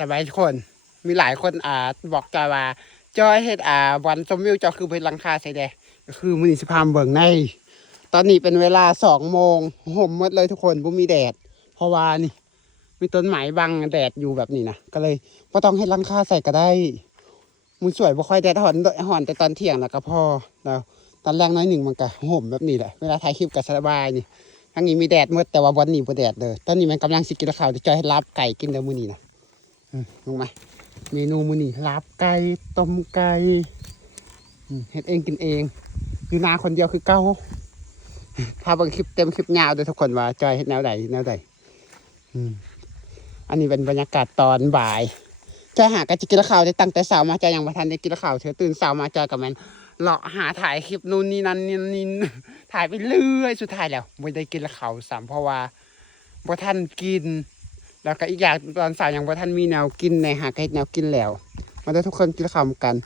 สบายทุกคนมีหลายคนบอกจอยว่าจอยเฮ็ดวันชมวิวจอยคือเป็นหลังคาใส่แดงก็คือมื้อนี้สิพามาเบิ่งในตอนนี้เป็นเวลา2 โมงห่มหมดเลยทุกคนบ่มีแดดเพราะว่านี่มีต้นไม้บังแดดอยู่แบบนี้นะก็เลยบ่ต้องเฮ็ดหลังคาใส่ก็ได้มุนสวยบ่ค่อยแดดหอนแต่ตอนเที่ยงแล้วก็พอแล้วตอนแรกน้อยหนึ่งมันก็ห่มแบบนี้แหละเวลาถ่ายคลิปก็สบายนี่ทั้งนี้มีแดดหมดแต่ว่าวันนี้บ่แดดเลยตอนนี้มันกำลังสิกินข้าวที่จอยให้ลาบไก่กินเดี๋ยวมื้อนี้นะลงมาเมนูมื้อนี้ลาบไก่ต้มไก่เฮ็ดเองกินเองอยู่นาคนเดียวคือเก่าพาเบิ่งคลิปเต็มคลิปยาวด้วยทุกคนว่าจอยเฮ็ดแนวใดอันนี้เป็นบรรยากาศตอนบ่ายจอยหาก็จะกินข้าวได้ตั้งแต่เช้ามาจอยยังบ่ทันได้กินข้าวเธอตื่นเช้ามาจอยกับแม่นเลาะหาถ่ายคลิปนู่นนี่นั่นนี่ถ่ายไปเรื่อยสุดท้ายแล้วบ่ได้กินข้าวซ้ำเพราะว่าบ่ทันกินแล้วก็อีกอย่างตอนสายยังบ่ทันมีแนวกินในหาก็เฮ็ดแนวกินแล้วมาได้ทุกคนกินข้าวกัน